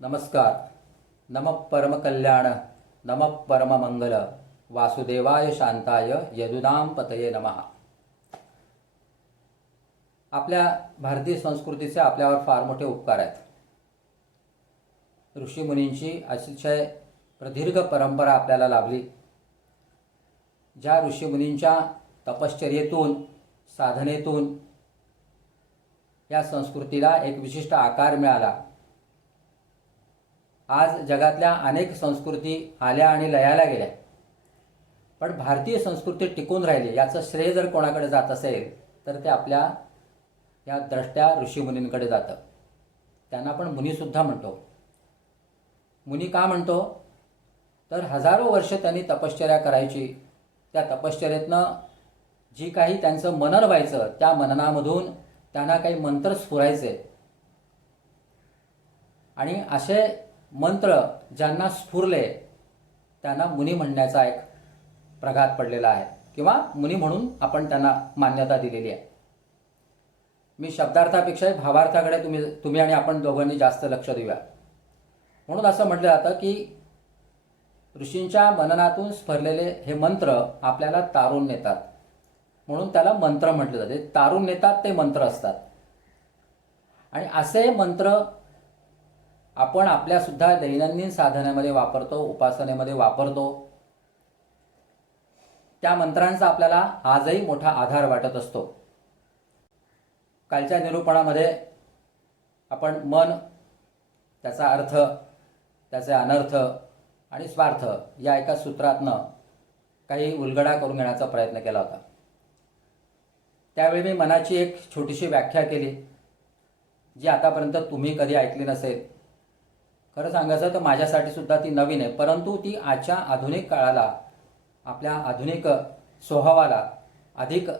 नमस्कार. नमः परमकल्याण, नमः परममंगल, वासुदेवाय शांताय यदुनाम पतये नमः. आपल्या भारतीय संस्कृतीचे आपल्यावर फार मोठे उपकार आहेत. ऋषीमुनींची अतिशय प्रदीर्घ परंपरा आपल्याला लाभली. ज्या ऋषीमुनींच्या तपश्चर्येतून, साधनेतून या संस्कृतीला एक विशिष्ट आकार मिळाला. आज जगातल्या अनेक संस्कृती आल्या आणि लयाला गेल्या, पण भारतीय संस्कृती टिकून राहिली याचं श्रेय जर कोणाकडे जात असेल तर ते आपल्या या द्रष्ट्या ऋषीमुनींकडे जातं. त्यांना आपण मुनीसुद्धा म्हणतो. मुनी का म्हणतो तर हजारो वर्ष त्यांनी तपश्चर्या करायची. त्या तपश्चर्येतनं जी काही त्यांचं मनन व्हायचं, त्या मननामधून त्यांना काही मंत्र स्फुरायचे आणि असे मंत्र ज्यांना स्फुरले त्यांना मुनी म्हणण्याचा एक प्रघात पडलेला आहे, किंवा मुनी म्हणून आपण त्यांना मान्यता दिलेली आहे. मी शब्दार्थापेक्षा भावार्थाकडे तुम्ही आणि आपण दोघांनी जास्त लक्ष देऊया. म्हणून असं म्हटलं जातं की ऋषींच्या मननातून स्फुरलेले हे मंत्र आपल्याला तारून नेतात, म्हणून त्याला मंत्र म्हटले जाते. तारून नेतात ते मंत्र असतात. आणि असे मंत्र आपण आपल्या सुद्धा दैनंदिन साधनेमध्ये वापरतो, उपासनेमध्ये वापरतो. त्या मंत्रांचा आपल्याला आजही मोठा आधार वाटत असतो. कालच्या निरूपणामध्ये आपण मन, त्याचा अर्थ, त्याचे अनर्थ आणि स्वार्थ या एका सूत्रातनं काही उलगडा करून घेण्याचा प्रयत्न केला होता. त्यावेळी मी मनाची एक छोटीशी व्याख्या केली, जी आतापर्यंत तुम्ही कधी ऐकली नसेल. खरं सांगायचं तर माझ्यासाठी सुद्धा ती नवीन आहे, परंतु ती आजच्या आधुनिक काळाला, आपल्या आधुनिक स्वभावाला अधिक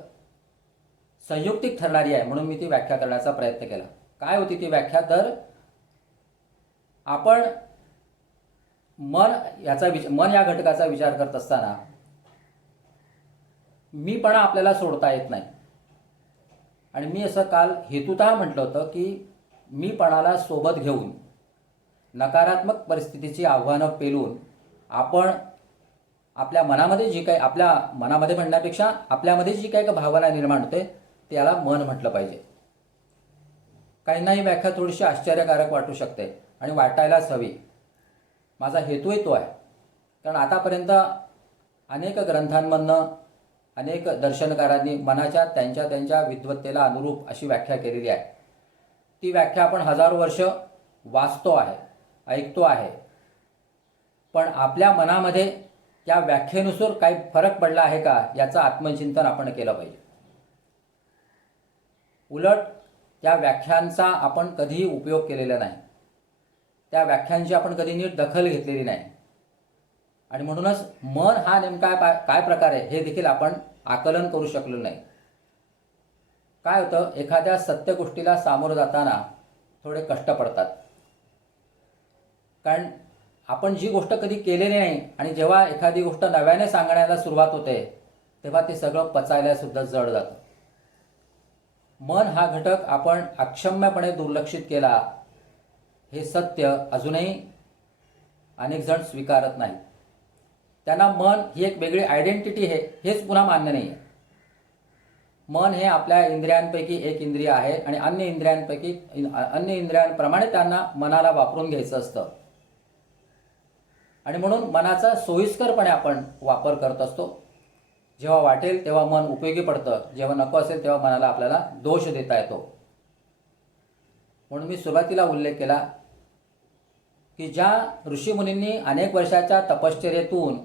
संयुक्तिक ठरणारी आहे, म्हणून मी ती व्याख्या करण्याचा प्रयत्न केला. काय होती ती व्याख्या? तर आपण मन या घटकाचा विचार करत असताना मीपणा आपल्याला सोडता येत नाही. आणि मी असं काल हेतुतः म्हटलं होतं की मीपणाला सोबत घेऊन, नकारात्मक परिस्थितीची आव्हानं पेलून आपण आपल्या मनामध्ये जी काही, आपल्या मनामध्ये म्हणण्यापेक्षा आपल्यामध्ये जी काही भावना निर्माण होते त्याला मन म्हटलं पाहिजे. काहींना ही व्याख्या थोडीशी आश्चर्यकारक वाटू शकते आणि वाटायलाच हवी. माझा हेतूही तो आहे. कारण आतापर्यंत अनेक ग्रंथांमधनं अनेक दर्शनकारांनी मनाच्या त्यांच्या विद्वत्तेला अनुरूप अशी व्याख्या केलेली आहे. ती व्याख्या आपण हजारो वर्ष वाचतो आहे, ऐकतो आहे, पण आपल्या मनामध्ये त्या व्याख्येनुसार काही फरक पडला आहे का याचं आत्मचिंतन आपण केलं पाहिजे. उलट त्या व्याख्यांचा आपण कधीही उपयोग केलेला नाही, त्या व्याख्यांची आपण कधी नीट दखल घेतलेली नाही. आणि म्हणूनच मन हा नेमका काय प्रकार आहे हे देखील आपण आकलन करू शकलो नाही. काय होतं, एखाद्या सत्य गोष्टीला सामोरं जाताना थोडे कष्ट पडतात. कारण आपण जी गोष्ट कधी केलेली नाही आणि जेव्हा एखादी गोष्ट नव्याने सांगण्याला सुरुवात होते तेव्हा ते सगळं पचायला सुद्धा जड जातं. मन हा घटक आपण अक्षम्यपणे दुर्लक्षित केला हे सत्य अजूनही अनेक जण स्वीकारत नाही. त्यांना मन ही एक वेगळी आयडेंटिटी आहे हेच पुन्हा मान्य नाही आहे. मन हे आपल्या इंद्रियांपैकी एक इंद्रिय आहे आणि अन्य इंद्रियांप्रमाणे त्यांना मनाला वापरून घ्यायचं असतं. आणि म्हणून मनाचा सोयीस्करपणे आपण वापर करत असतो. जेव्हा वाटेल तेव्हा मन उपयोगी पडतं, जेव्हा नको असेल तेव्हा मनाला आपल्याला दोष देता येतो. म्हणून मी सुरुवातीला उल्लेख केला की ज्या ऋषीमुनींनी अनेक वर्षाच्या तपश्चर्येतून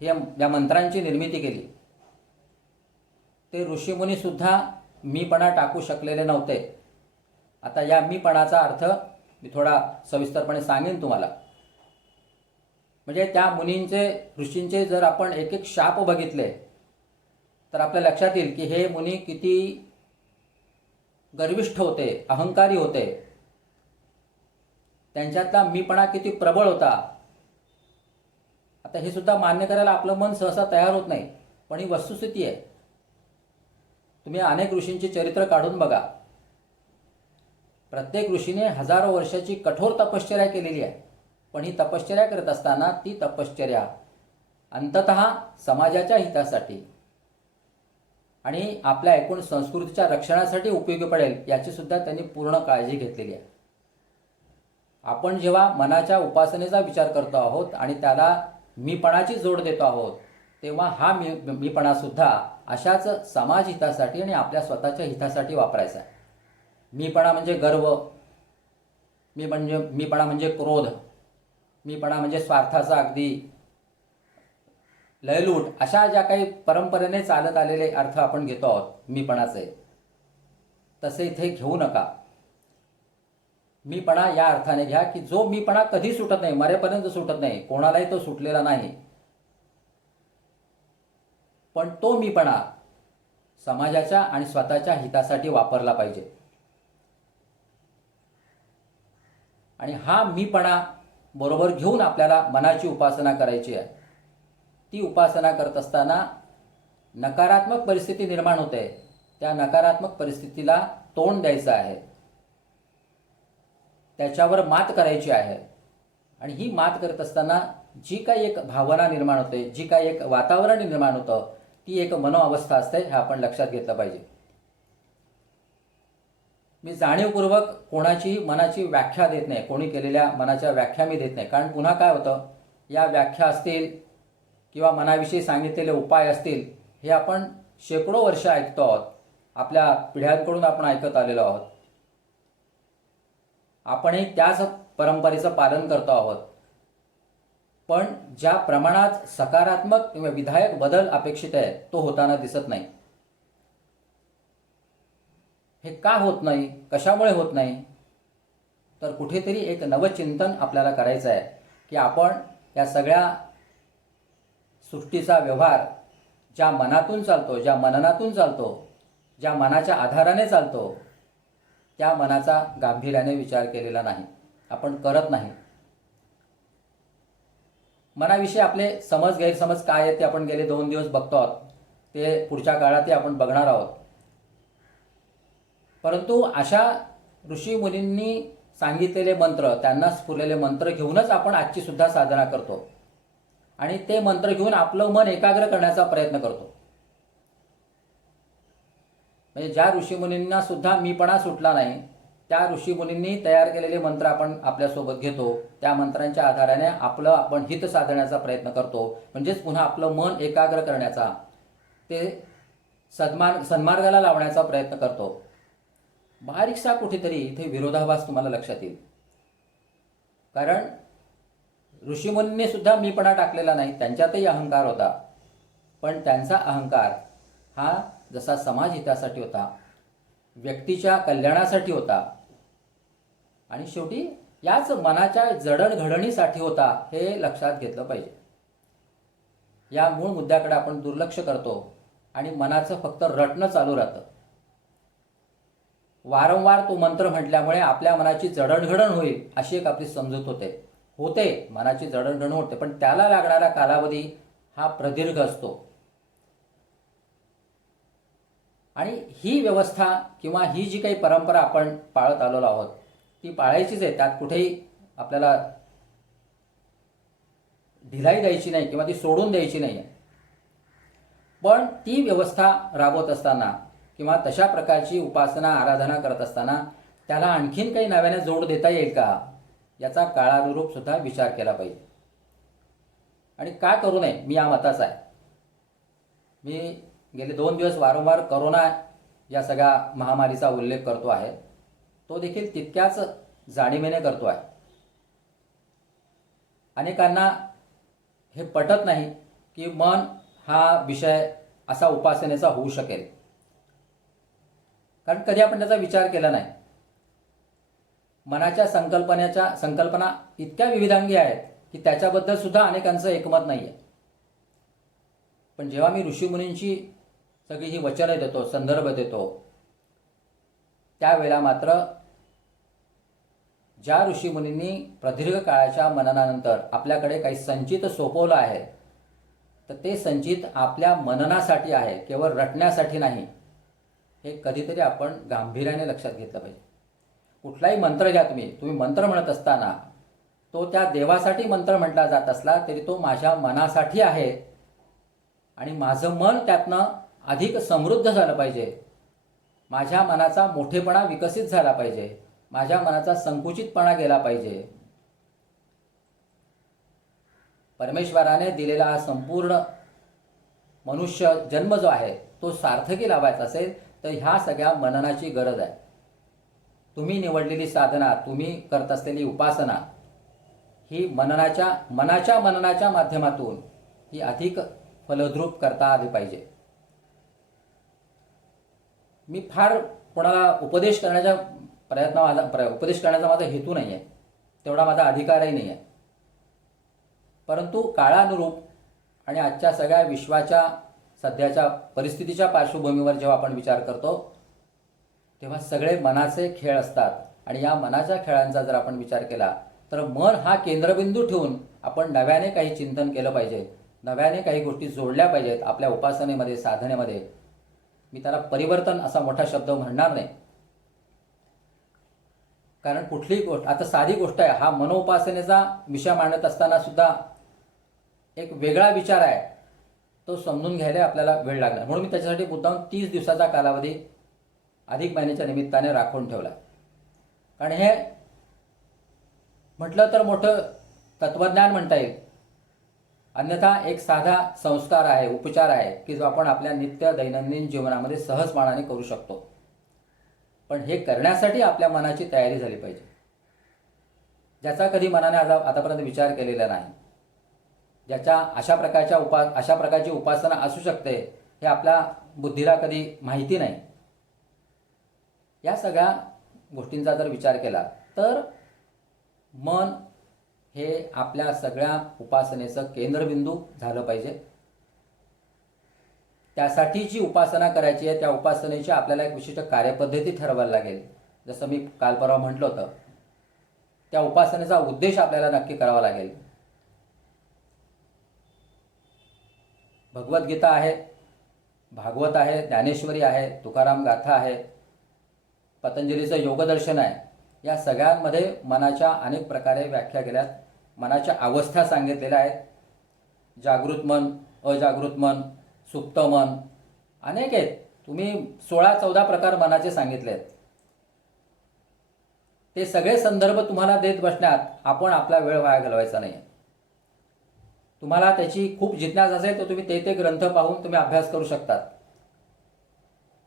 या मंत्रांची निर्मिती केली, ते ऋषीमुनीसुद्धा मीपणा टाकू शकलेले नव्हते. आता या मीपणाचा अर्थ मी थोडा सविस्तरपणे सांगेन तुम्हाला. म्हणजे त्या ऋषींचे जर आपण एक एक शाप बघितले तर आपल्या लक्षात येईल की हे मुनी किती गर्विष्ठ होते, अहंकारी होते. त्यांच्यातला मीपणा किती प्रबळ होता. आता हे सुद्धा मान्य करायला आपलं मन सहसा तयार होत नाही, पण ही वस्तुस्थिती आहे. तुम्ही अनेक ऋषींची चरित्र काढून बघा. प्रत्येक ऋषीने हजारो वर्षाची कठोर तपश्चर्या केलेली आहे. पण ही तपश्चर्या करत असताना ती तपश्चर्या अंततः समाजाच्या हितासाठी आणि आपल्या एकूण संस्कृतीच्या रक्षणासाठी उपयोगी पडेल याची सुद्धा त्यांनी पूर्ण काळजी घेतलेली आहे. आपण जेव्हा मनाच्या उपासनेचा विचार करतो आहोत आणि त्याला मीपणाची जोड देतो आहोत, तेव्हा हा मीपणा सुद्धा अशाच समाज हितासाठी आणि आपल्या स्वतःच्या हितासाठी वापरायचा आहे. मीपणा म्हणजे गर्व, मीपणा म्हणजे क्रोध, मीपणा म्हणजे स्वार्थाचा अगदी लयलूट, अशा ज्या काही परंपरेने चालत आलेले अर्थ आपण घेतो आहोत मीपणाचे, तसे इथे घेऊ नका. मीपणा या अर्थाने घ्या की जो मीपणा कधी सुटत नाही, मरेपर्यंत सुटत नाही, कोणालाही तो सुटलेला नाही. पण तो मीपणा समाजाच्या आणि स्वतःच्या हितासाठी वापरला पाहिजे. आणि हा मीपणा बरोबर घेऊन आपल्याला मनाची उपासना करायची आहे. ती उपासना करत असताना नकारात्मक परिस्थिती निर्माण होते, त्या नकारात्मक परिस्थितीला तोंड द्यायचं आहे, त्याच्यावर मात करायची आहे. आणि ही मात करत असताना जी काही एक भावना निर्माण होते, जी काही एक वातावरण निर्माण होतं, ती एक मनोअवस्था असते, हे आपण लक्षात घेतलं पाहिजे. मी जाणीवपूर्वक कोणाची मनाची व्याख्या देत नाही, कोणी केलेल्या मनाच्या व्याख्या मी देत नाही. कारण पुन्हा काय होतं, या व्याख्या असतील किंवा मनाविषयी सांगितलेले उपाय असतील, हे आपण शेकडो वर्ष ऐकतो आहोत, आपल्या पिढ्यांकडून आपण ऐकत आलेलो आहोत. आपणही त्याच परंपरेचं पालन करतो आहोत. पण ज्या प्रमाणात सकारात्मक किंवा विधायक बदल अपेक्षित आहे, तो होताना दिसत नाही. हे का होत नाही, कशामुळे होत नाही, तर कुठेतरी एक नवचिंतन आपल्याला करायचं आहे की आपण या सगळ्या सृष्टीचा व्यवहार ज्या मनातून चालतो, ज्या मननातून चालतो, ज्या मनाच्या आधाराने चालतो, त्या मनाचा गांभीर्याने विचार केलेला नाही, आपण करत नाही. मनाविषयी आपले समज गैरसमज काय आहेत ते आपण गेले 2 दिवस बघतो आहोत, ते पुढच्या काळातही आपण बघणार आहोत. परंतु अशा ऋषीमुनींनी सांगितलेले मंत्र, त्यांना स्फुरलेले मंत्र घेऊनच आपण आजची सुद्धा साधना करतो आणि ते मंत्र घेऊन आपलं मन एकाग्र करण्याचा प्रयत्न करतो. म्हणजे ज्या ऋषीमुनींना सुद्धा मीपणा सुटला नाही, त्या ऋषीमुनींनी तयार केलेले मंत्र आपण आपल्यासोबत घेतो, त्या मंत्रांच्या आधाराने आपण हित साधण्याचा प्रयत्न करतो. म्हणजेच पुन्हा आपलं मन एकाग्र करण्याचा, ते सन्मार्गाला लावण्याचा प्रयत्न करतो. बारीकसा कुठेतरी इथे विरोधाभास तुम्हाला लक्षात येईल. कारण ऋषीमुनींनी सुद्धा मीपणा टाकलेला नाही, त्यांच्यातही अहंकार होता. पण त्यांचा अहंकार हा जसा समाज हितासाठी होता, व्यक्तीच्या कल्याणासाठी होता आणि शेवटी याच मनाच्या जडणघडणीसाठी होता, हे लक्षात घेतलं पाहिजे. या मूळ मुद्द्याकडे आपण दुर्लक्ष करतो आणि मनाचं फक्त रटणं चालू राहतं. वारंवार तो मंत्र म्हटल्यामुळे आपल्या मनाची जडणघडण होईल अशी एक आपली समजूत होते, मनाची जडणघडण होते. पण त्याला लागणारा कालावधी हा प्रदीर्घ असतो. आणि ही व्यवस्था किंवा ही जी काही परंपरा आपण पाळत आलेलो आहोत, ती पाळायचीच आहे. त्यात कुठेही आपल्याला ढिलाई द्यायची नाही किंवा ती सोडून द्यायची नाही आहे. पण ती व्यवस्था राबवत असताना किंवा तशा प्रकारची उपासना आराधना करत असताना त्याला आणखीन काही नव्याने जोड देता येईल का, याचा काळानुरूप सुद्धा विचार केला पाहिजे. आणि का करू नये, मी या मताचा आहे. मी गेले 2 दिवस वारंवार करोना या सगळ्या महामारीचा उल्लेख करतो आहे, तो देखील तितक्याच जाणीवेने करतो आहे. अनेकांना हे पटत नाही की मन हा विषय असा उपासनेचा होऊ शकेल, कारण कधी आपण त्याचा विचार केला नाही. मनाच्या संकल्पना इतक्या विविधांगी आहेत की त्याच्याबद्दल सुद्धा अनेकांचं एकमत नाही आहे. पण जेव्हा मी ऋषीमुनींची सगळी ही वचनं देतो, संदर्भ देतो, त्यावेळेला मात्र ज्या ऋषीमुनींनी प्रदीर्घ काळाच्या मननानंतर आपल्याकडे काही संचित सोपवलं आहे, तर ते संचित आपल्या मननासाठी आहे, केवळ रटण्यासाठी नाही. हे कधीतरी आपण गांभीर्याने लक्षात घेतलं पाहिजे. कुठलाही मंत्र घ्या, तुम्ही मंत्र म्हणत असताना तो त्या देवासाठी मंत्र म्हटला जात असला तरी तो माझ्या मनासाठी आहे आणि माझं मन त्यातनं अधिक समृद्ध झालं पाहिजे, माझ्या मनाचा मोठेपणा विकसित झाला पाहिजे, माझ्या मनाचा संकुचितपणा गेला पाहिजे. परमेश्वराने दिलेला हा संपूर्ण मनुष्य जन्म जो आहे तो सार्थकी लावायचा असेल तर ह्या सगळ्या मननाची गरज आहे. तुम्ही निवडलेली साधना, तुम्ही करत असलेली उपासना ही मनाच्या मननाच्या माध्यमातून ही अधिक फलद्रूप करता आली पाहिजे. मी फार कोणाला उपदेश करण्याचा माझा हेतू नाही आहे, तेवढा माझा अधिकारही नाही आहे. परंतु काळानुरूप आणि आजच्या सगळ्या विश्वाच्या सध्याच्या परिस्थितीच्या पार्श्वभूमीवर जेव्हा आपण विचार करतो तेव्हा सगळे मनाचे खेळ असतात आणि या मनाच्या खेळांचा जर आपण विचार केला तर मन हा केंद्रबिंदू ठेवून आपण नव्याने काही चिंतन केलं पाहिजे, नव्याने काही गोष्टी जोडल्या पाहिजेत आपल्या उपासनेमध्ये, साधनेमध्ये. मी त्याला परिवर्तन असा मोठा शब्द म्हणणार नाही, कारण कुठलीही गोष्ट आता साधी गोष्ट आहे. हा मनोउपासनेचा विषय मांडत असताना सुद्धा एक वेगळा विचार आहे, तो समजून घ्यायला आपल्याला वेळ लागणार. म्हणून मी त्याच्यासाठी मुद्दाम 30 दिवसाचा कालावधी अधिक महिन्याच्या निमित्ताने राखून ठेवला. कारण हे म्हटलं तर मोठं तत्वज्ञान म्हणता येईल, अन्यथा एक साधा संस्कार आहे, उपचार आहे की जो आपण आपल्या नित्य दैनंदिन जीवनामध्ये सहजपणाने करू शकतो. पण हे करण्यासाठी आपल्या मनाची तयारी झाली पाहिजे, ज्याचा कधी मनाने आतापर्यंत विचार केलेला नाही, ज्याच्या अशा प्रकारची उपासना असू शकते हे आपल्या बुद्धीला कधी माहिती नाही. या सगळ्या गोष्टींचा जर विचार केला तर मन हे आपल्या सगळ्या उपासनेचं केंद्रबिंदू झालं पाहिजे. त्यासाठी जी उपासना करायची आहे त्या उपासनेची आपल्याला एक विशिष्ट कार्यपद्धती ठरवायला लागेल. जसं मी काल परवा म्हटलं होतं, त्या उपासनेचा उद्देश आपल्याला नक्की करावा लागेल. भगवद्गीता आहे, भागवत आहे, ज्ञानेश्वरी आहे, तुकाराम गाथा आहे, पतंजलीचं योगदर्शन आहे. या सगळ्यांमध्ये मनाच्या अनेक प्रकारे व्याख्या केल्यात, मनाच्या अवस्था सांगितलेल्या आहेत. जागृत मन, अजागृत मन, सुप्त मन अनेक आहेत. तुम्ही 16-14 प्रकार मनाचे सांगितले आहेत. ते सगळे संदर्भ तुम्हाला देत बसण्यात आपण आपला वेळ वाया घालवायचा नाही. तुम्हाला त्याची खूप जिज्ञास असेल तर तुम्ही ते ग्रंथ पाहून तुम्ही अभ्यास करू शकतात.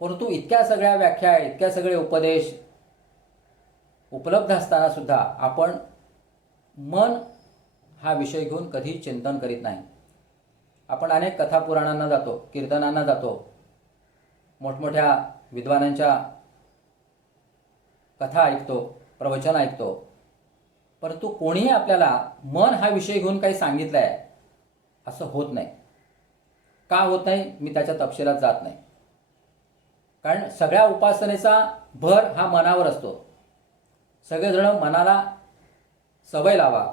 परंतु इतक्या सगळ्या व्याख्या, इतक्या सगळे उपदेश उपलब्ध असताना सुद्धा आपण मन हा विषय घेऊन कधी चिंतन करीत नाही. आपण अनेक कथा पुराणांना जातो, कीर्तनांना जातो, मोठमोठ्या विद्वानांच्या कथा ऐकतो, प्रवचन ऐकतो, परंतु कोणीही आपल्याला मन हा विषय घेऊन काही सांगितलं आहे असं होत नाही. का होत नाही मी त्याच्या तपशिलात जात नाही, कारण सगळ्या उपासनेचा भर हा मनावर असतो. सगळेजण मनाला सवय लावा,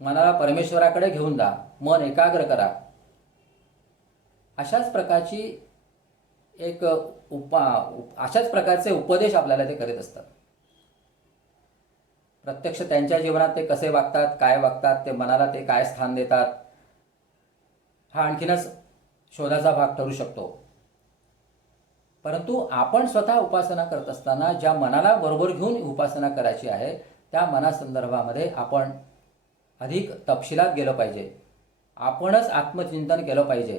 मनाला परमेश्वराकडे घेऊन जा, मन एकाग्र करा, अशाच प्रकारचे उपदेश आपल्याला ते करीत असतात. प्रत्यक्ष त्यांच्या जीवनात ते कसे वागतात, काय वागतात, ते मनाला ते काय स्थान देतात, हा आणखीनच शोधाचा भाग ठरू शकतो. परंतु आपण स्वतः उपासना करत असताना ज्या मनाला बरोबर घेऊन उपासना करायची आहे त्या मनासंदर्भामध्ये आपण अधिक तपशिलात गेलं पाहिजे. आपणच आत्मचिंतन केलं पाहिजे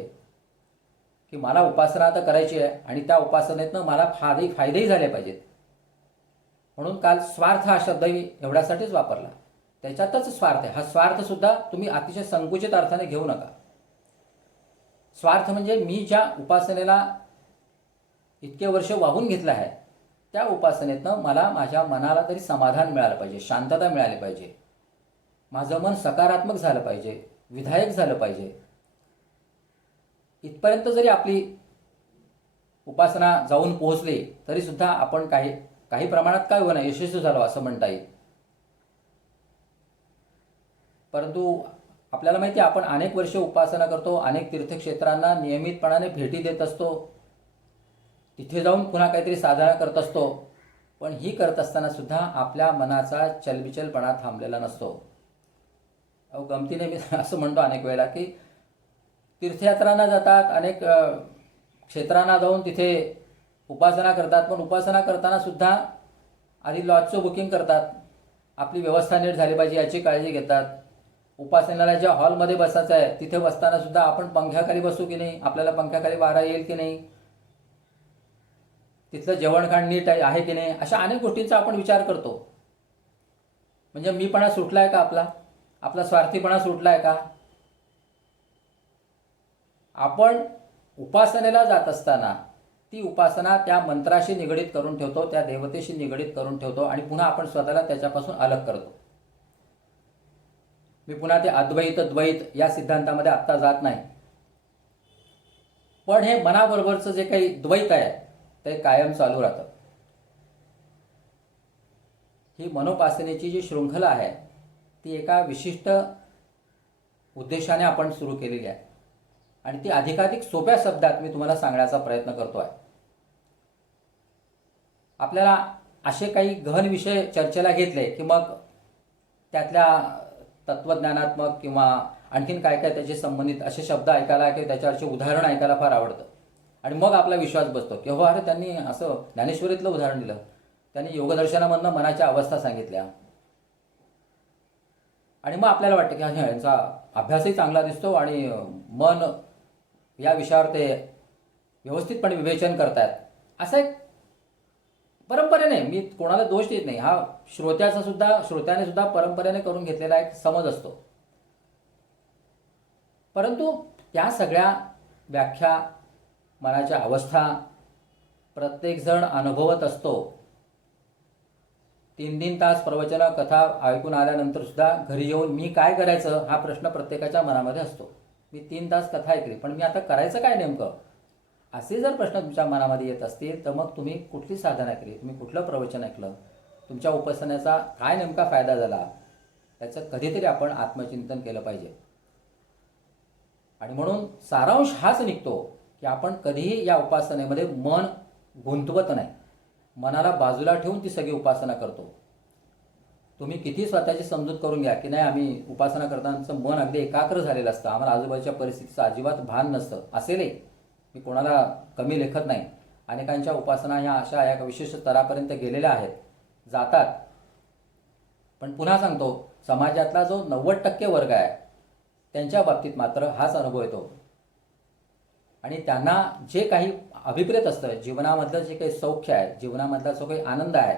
की मला उपासना तर करायची आहे आणि त्या उपासनेतनं मला फायदेही झाले पाहिजेत. म्हणून काल स्वार्थ हा शब्द मी एवढ्यासाठीच वापरला. त्याच्यातच स्वार्थ आहे. हा स्वार्थ सुद्धा तुम्ही अतिशय संकुचित अर्थाने घेऊ नका. स्वार्थ म्हणजे मी ज्या उपासनेला इतके वर्ष वाहून घेतलं आहे त्या उपासनेतनं मला माझ्या मनाला तरी समाधान मिळालं पाहिजे, शांतता मिळाली पाहिजे, माझं मन सकारात्मक झालं पाहिजे, विधायक झालं पाहिजे. इथपर्यंत जरी आपली उपासना जाऊन पोहोचली तरी सुद्धा आपण काही प्रमाणात काय होईना यशस्वी झालो असं म्हणता येईल. परंतु आपल्याला माहिती आहे आपण अनेक वर्ष उपासना करतो, अनेक तीर्थक्षेत्रांना नियमितपणाने भेटी देत असतो, तिथे जाऊन पुन्हा काहीतरी साधना करत असतो. पण ही करत असताना सुद्धा आपल्या मनाचा चलबिचलपणा थांबलेला नसतो. गमतीने मी असं म्हणतो अनेक वेळेला की तीर्थयात्रांना जातात, अनेक क्षेत्रांना जाऊन तिथे उपासना करतात, पण उपासना करताना सुद्धा आधी लॉजचं बुकिंग करतात, आपली व्यवस्था नीट झाली पाहिजे याची काळजी घेतात. उपासनेला ज्या हॉलमध्ये बसायचं आहे तिथे बसताना सुद्धा आपण पंख्याखाली बसू की नाही, आपल्याला पंख्याखाली वारा येईल की नाही, तिथलं जेवणखाण नीट आहे की नाही, अशा अनेक गोष्टींचा आपण विचार करतो. म्हणजे मीपणा सुटलाय का, आपला स्वार्थीपणा सुटलाय का? आपण उपासनेला जात असताना ती उपासना त्या मंत्राशी निगडीत करून ठेवतो, त्या देवतेशी निगडीत करून ठेवतो आणि पुन्हा आपण स्वतःला त्याच्यापासून अलग करतो. मी पुन्हा ते अद्वैत द्वैत या सिद्धांतामध्ये आत्ता जात नाही, पण हे मनाबरोबरचं जे काही द्वैत आहे ते कायम चालू राहतं. ही मनोपासनेची जी शृंखला आहे ती एका विशिष्ट उद्देशाने आपण सुरू केलेली आहे आणि ती अधिकाधिक सोप्या शब्दात मी तुम्हाला सांगण्याचा प्रयत्न करतो आहे. आपल्याला असे काही गहन विषय चर्चेला घेतले की मग त्यातल्या तत्वज्ञानात्मक किंवा आणखीन काय काय त्याचे संबंधित असे शब्द ऐकायला किंवा त्याच्यावरचे उदाहरण ऐकायला फार आवडतं आणि मग आपला विश्वास बसतो की हो, अरे त्यांनी असं ज्ञानेश्वरीतलं उदाहरण दिलं, त्यांनी योगदर्शनामधनं मनाच्या अवस्था सांगितल्या आणि मग आपल्याला वाटतं की यांचा अभ्यासही चांगला दिसतो आणि मन या विषयावर ते व्यवस्थितपणे विवेचन करतायत. असं एक परंपरेने, मी कोणाला दोष देत नाही, हा श्रोत्याने सुद्धा परंपरेने करून घेतलेला एक समज असतो. परंतु त्या सगळ्या व्याख्या, मनाच्या अवस्था प्रत्येकजण अनुभवत असतो. 3-3 तास प्रवचन कथा ऐकून आल्यानंतर सुद्धा घरी येऊन मी काय करायचं हा प्रश्न प्रत्येकाच्या मनामध्ये असतो. मी 3 तास कथा ऐकली, पण मी आता करायचं काय नेमकं, असे जर प्रश्न तुमच्या मनामध्ये येत असतील तर मग तुम्ही कुठली साधना केली, तुम्ही कुठलं प्रवचन ऐकलं, तुमच्या उपासनेचा काय नेमका फायदा झाला, याचं कधीतरी आपण आत्मचिंतन केलं पाहिजे. आणि म्हणून सारांश हाच निघतो की आपण कधीही या उपासनेमध्ये मन गुंतवत नाही, मनाला बाजूला ठेवून ती सगळी उपासना करतो. तुम्ही किती स्वतःची समजूत करून घ्या की नाही आम्ही उपासना करतानाचं मन अगदी एकाग्र झालेलं असतं, आम्हाला आजूबाजूच्या परिस्थितीचं अजिबात भान नसतं, असेलही, मी कोणाला कमी लेखत नाही. अनेकांच्या उपासना ह्या अशा या विशिष्ट स्तरापर्यंत गेलेल्या आहेत, जातात. पण पुन्हा सांगतो, समाजातला जो 90% वर्ग आहे त्यांच्या बाबतीत मात्र हाच अनुभव येतो आणि त्यांना जे काही अभिप्रेत असतं, जीवनामधलं जे काही सौख्य आहे, जीवनामधला जो काही आनंद आहे,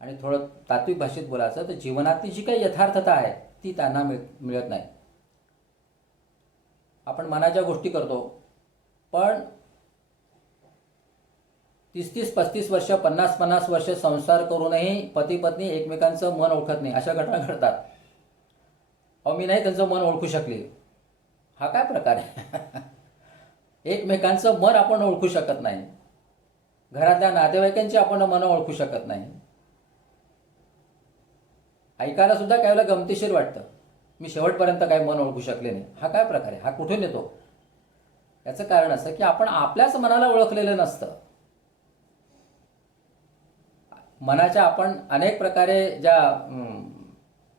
आणि थोडं तात्विक भाषेत बोलायचं तर जीवनातली जी काही यथार्थता आहे ती त्यांना मिळत नाही. आपण मनाच्या गोष्टी करतो, पण 30-35 वर्ष, 50-50 वर्ष संसार करूनही पती पत्नी एकमेकांचं मन ओळखत नाही, अशा घटना घडतात. मी नाही त्यांचं मन ओळखू शकली, हा काय प्रकार आहे? एकमेकांचं मन आपण ओळखू शकत नाही, घरातल्या नातेवाईकांची आपण मन ओळखू शकत नाही. ऐकायला सुद्धा काही वेळेला गमतीशीर वाटतं, मी शेवटपर्यंत काही मन ओळखू शकले नाही, हा काय प्रकार आहे, हा कुठून येतो? याचं कारण असं की आपण आपल्याच मनाला ओळखलेलं नसतं. मनाच्या आपण अनेक प्रकारे ज्या,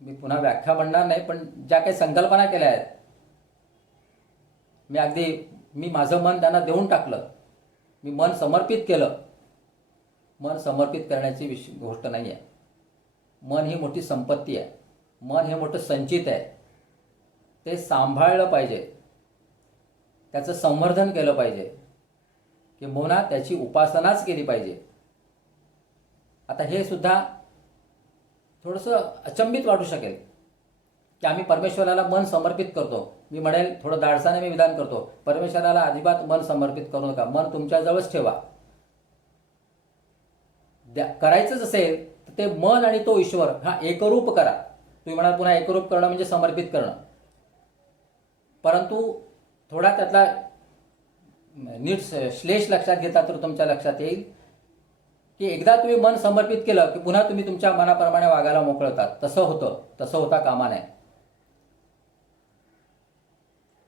मी पुन्हा व्याख्या म्हणणार नाही, पण ज्या काही संकल्पना केल्या आहेत, मी माझं मन त्यांना देऊन टाकलं, मी मन समर्पित केलं. मन समर्पित करण्याची गोष्ट नाही आहे. मन ही मोठी संपत्ती आहे, मन हे मोठं संचित आहे, ते सांभाळलं पाहिजे, त्याचं संवर्धन केलं पाहिजे, किंबहुना त्याची उपासनाच केली पाहिजे. आता हे सुद्धा थोडंसं अचंबित वाटू शकेल की आम्ही परमेश्वराला मन समर्पित करतो. मी म्हणेल, थोडं धाडसाने मी विधान करतो, परमेश्वराला अजिबात मन समर्पित करू नका, मन तुमच्याजवळच ठेवा. करायचंच असेल तर ते मन आणि तो ईश्वर हा एकरूप करा. तुम्ही म्हणाल पुन्हा एकरूप करणं म्हणजे समर्पित करणं, परंतु थोडा त्यातला नीट श्लेष लक्षात घेता तर तुमच्या लक्षात येईल की एकदा तुम्ही मन समर्पित केलं की पुन्हा तुम्ही तुमच्या मनाप्रमाणे वागायला मोकळतात. तसं होता कामा नये.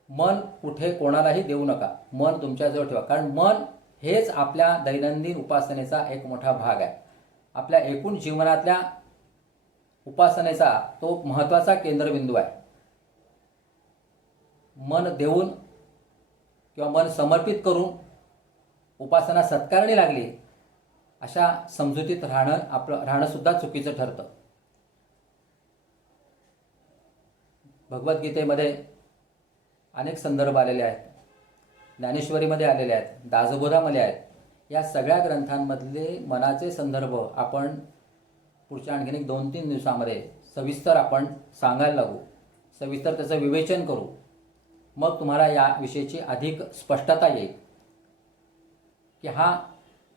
मन कुठे कोणालाही देऊ नका, मन तुमच्याजवळ ठेवा, कारण मन हेच आपल्या दैनंदिन उपासनेचा एक मोठा भाग आहे. आपल्या एकूण जीवनातल्या उपासनेचा तो महत्त्वाचा केंद्रबिंदू आहे. मन देऊन किंवा मन समर्पित करून उपासना सत्कारणी लागली अशा समजुतीत राहणं सुद्धा चुकीचं ठरतं. भगवद्गीतेमध्ये अनेक संदर्भ आलेले आहेत, ज्ञानेश्वरीमध्ये आलेले आहेत, दासबोधामध्ये आहेत. या सगळ्या ग्रंथांमधले मनाचे संदर्भ आपण पुढच्या आणखीन एक 2-3 दिवसामध्ये सविस्तर आपण सांगायला लागू, सविस्तर त्याचं विवेचन करू. मग तुम्हाला याविषयीची अधिक स्पष्टता येईल की हा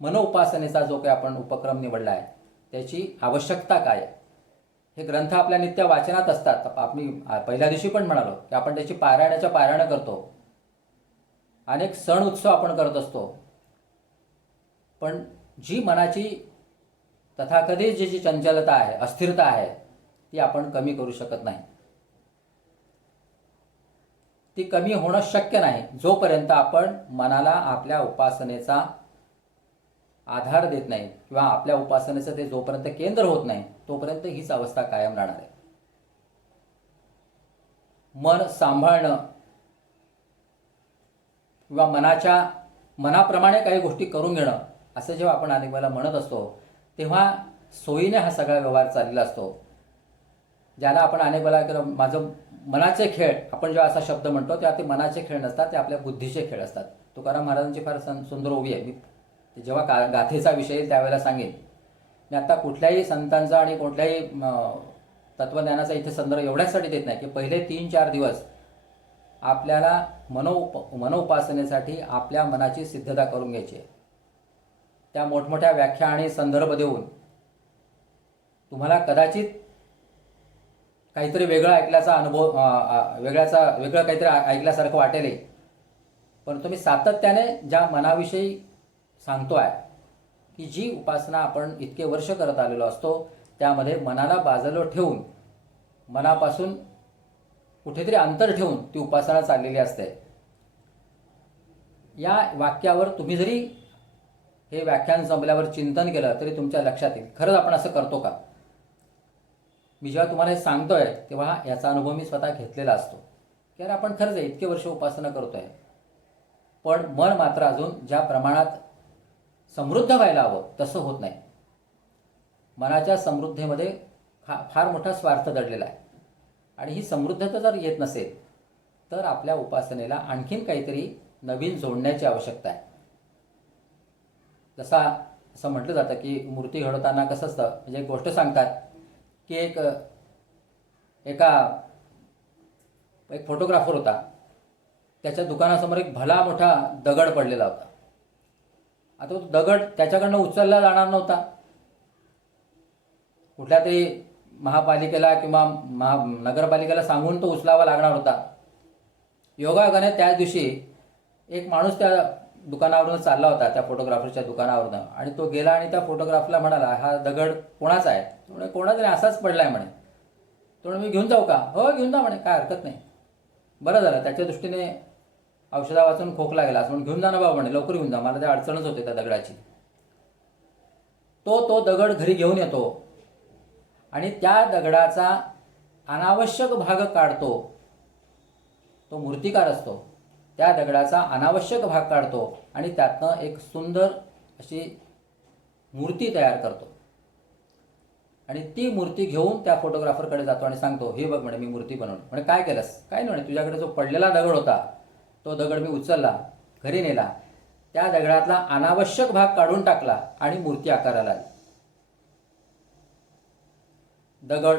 मनोउपासनेचा जो काही आपण उपक्रम निवडला आहे त्याची आवश्यकता काय आहे. हे ग्रंथ आपल्या नित्य वाचनात असतात. आपण पहिल्या दिवशी पण म्हणालो की आपण त्याची पारायणं करतो, अनेक सण उत्सव आपण करत असतो. पण जी मनाची तथाकथित जी चंचलता आहे, अस्थिरता आहे, ती आपण कमी करू शकत नाही. ती कमी होणं शक्य नाही जोपर्यंत आपण मनाला आपल्या उपासनेचा आधार देत नाही किंवा आपल्या उपासनेचं ते जोपर्यंत केंद्र होत नाही तोपर्यंत हीच अवस्था कायम राहणार आहे. मन सांभाळणं किंवा मनाप्रमाणे काही गोष्टी करून घेणं असं जेव्हा आपण अनेक वेळेला म्हणत असतो तेव्हा सोयीने हा सगळा व्यवहार चाललेला असतो. ज्याला आपण अनेक वेळेला माझं मनाचे खेळ आपण जेव्हा असा शब्द म्हणतो तेव्हा ते मनाचे खेळ नसतात, ते आपल्या बुद्धीचे खेळ असतात. तुकाराम महाराजांची फार सुंदर ओवी आहे. मी जेव्हा गाथेचा विषय येईल त्यावेळेला सांगेन. मी आता कुठल्याही संतांचा आणि कुठल्याही तत्वज्ञानाचा इथे संदर्भ एवढ्यासाठी देत नाही की पहिले 3-4 दिवस आपल्याला मनोउपासनेसाठी आपल्या मनाची सिद्धता करून घ्यायची आहे. त्या मोठमोठ्या व्याख्या आणि संदर्भ देऊन तुम्हाला कदाचित काहीतरी वेगळं ऐकल्याचा अनुभव वेगळं काहीतरी ऐकल्यासारखं वाटेल. पण तुम्ही सातत्याने ज्या मनाविषयी सांगतोय की जी उपासना आपण इतके वर्ष करत आलेलो असतो त्यामध्ये मनाला बाजूला ठेवून मनापासून कुठेतरी अंतर ठेवून ती उपासना चाललेली असते. या वाक्यावर तुम्ही जरी हे व्याख्यान संपल्यावर चिंतन केलं तरी तुमच्या लक्षात येईल खरंच आपण असं करतो का. मी जेव्हा तुम्हाला हे सांगतोय तेव्हा याचा अनुभव मी स्वतः घेतलेला असतो की अरे आपण खरंच इतके वर्ष उपासना करतोय पण मन मात्र अजून ज्या प्रमाणात समृद्ध व्हायला हवं तसं होत नाही. मनाच्या समृद्धीमध्ये फार मोठा स्वार्थ दडलेला आहे आणि ही समृद्धता जर येत नसेल तर आपल्या उपासनेला आणखीन काहीतरी नवीन जोडण्याची आवश्यकता आहे. असं म्हटलं जातं की मूर्ती घडवताना कसं असतं, म्हणजे एक गोष्ट सांगतात की एक फोटोग्राफर होता, त्याच्या दुकानासमोर एक भला मोठा दगड पडलेला होता. आता तो दगड त्याच्याकडनं उचलला जाणार नव्हता. कुठल्या तरी महापालिकेला किंवा नगरपालिकेला सांगून तो उचलावा लागणार होता. योगायोगाने त्याच दिवशी एक माणूस त्या दुकानावरून चालला होता, त्या फोटोग्राफरच्या दुकानावरून, आणि तो गेला आणि त्या फोटोग्राफरला म्हणाला हा दगड कोणाचा आहे. म्हणजे कोणाचा नाही, असाच पडलाय म्हणे. तो मी घेऊन जाऊ का. हो घेऊन जा म्हणे, काय हरकत नाही. बरं झालं, त्याच्या दृष्टीने औषधा वाचून खोकला गेला असं म्हणून घेऊन जा ना बाबा म्हणे, लवकर घेऊन जा, मला त्या अडचणच होते त्या दगडाची. तो दगड घरी घेऊन येतो आणि त्या दगडाचा अनावश्यक भाग काढतो. तो मूर्तिकार असतो, त्या दगडाचा अनावश्यक भाग काढतो आणि त्यातनं एक सुंदर अशी मूर्ती तयार करतो. आणि ती मूर्ती घेऊन त्या फोटोग्राफरकडे जातो आणि सांगतो हे बघ म्हणे मी मूर्ती बनवली. म्हणजे काय केलंस. काय नाही म्हणे, तुझ्याकडे जो पडलेला दगड होता तो दगड मी उचलला, घरी नेला, त्या दगडातला अनावश्यक भाग काढून टाकला आणि मूर्ती आकाराला आली. दगड,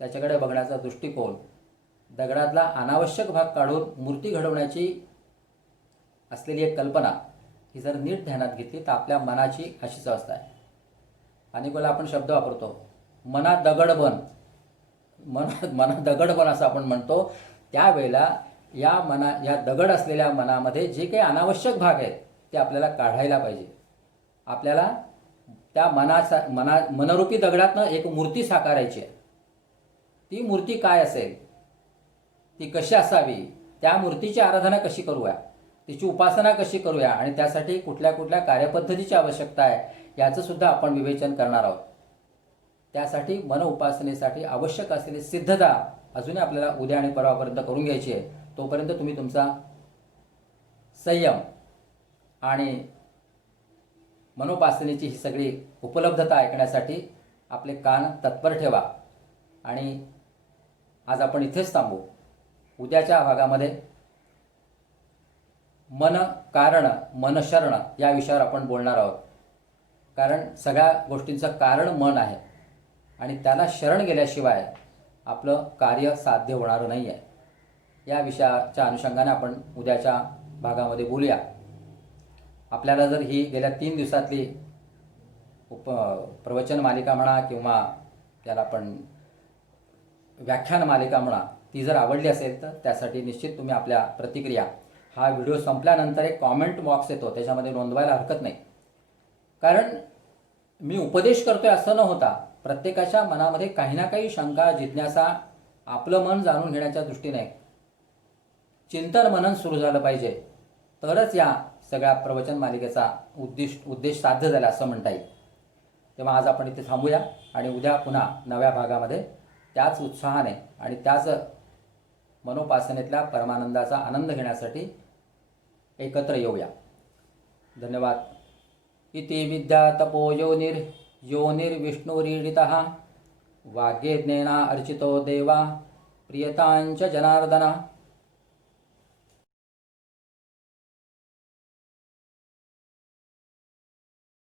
त्याच्याकडे बघण्याचा दृष्टिकोन, दगडातला अनावश्यक भाग काढून मूर्ती घडवण्याची असलेली एक कल्पना ही जर नीट ध्यानात घेतली तर आपल्या मनाची अशीच अवस्था आहे. अनेक वेळेला आपण शब्द वापरतो मना दगड बन, मना दगड बन असं आपण म्हणतो. त्यावेळेला या दगड असलेल्या मनामध्ये जे काही अनावश्यक भाग आहेत ते आपल्याला काढायला पाहिजे. आपल्याला त्या मनरूपी दगडातनं एक मूर्ती साकारायची आहे. ती मूर्ती काय असेल, ती कशी असावी, त्या मूर्तीची आराधना कशी करूया, तिची उपासना कशी करूया आणि त्यासाठी कुठल्या कुठल्या कार्यपद्धतीची आवश्यकता आहे, याचं सुद्धा आपण विवेचन करणार आहोत. त्यासाठी मन उपासनेसाठी आवश्यक असलेली सिद्धता अजूनही आपल्याला उद्या आणि परवापर्यंत करून घ्यायची आहे. तोपर्यंत तुम्ही तुमचा संयम आणि मनोपासनेची ही सगळी उपलब्धता ऐकण्यासाठी आपले कान तत्पर ठेवा. आणि आज आपण इथेच थांबू. उद्याच्या भागामध्ये मन कारण मन शरण या विषयावर आपण बोलणार आहोत. कारण सगळ्या गोष्टींचं कारण मन आहे आणि त्याला शरण गेल्याशिवाय आपलं कार्य साध्य होणार नाही आहे. या विषयाच्या अनुषंगाने आपण उद्याच्या भागामध्ये बोलूया. आपल्याला जर ही गेल्या 3 दिवसातली प्रवचन मालिका म्हणा किंवा त्याला आपण व्याख्यान मालिका म्हणा ती जर आवडली असेल तर त्यासाठी निश्चित तुम्ही आपल्या प्रतिक्रिया हा व्हिडिओ संपल्यानंतर एक कॉमेंट बॉक्स येतो त्याच्यामध्ये नोंदवायला हरकत नाही. कारण मी उपदेश करतोय असं न होता प्रत्येकाच्या मनामध्ये काही ना काही शंका जिज्ञासा आपलं मन जाणून घेण्याच्या दृष्टीने चिंतन मनन सुरू झालं पाहिजे. तरच या सगळ्या प्रवचन मालिकेचा उद्देश साध्य झाला असं म्हणता येईल. तेव्हा आज आपण इथे थांबूया आणि उद्या पुन्हा नव्या भागामध्ये त्याच उत्साहाने आणि त्याच मनोपासनेतल्या परमानंदाचा आनंद घेण्यासाठी एकत्र येऊया. धन्यवाद. इति विद्या तपो योनिर्विष्णुरीडितः वाग्यज्ञेना अर्चितो देवा प्रियतांच जनार्दन.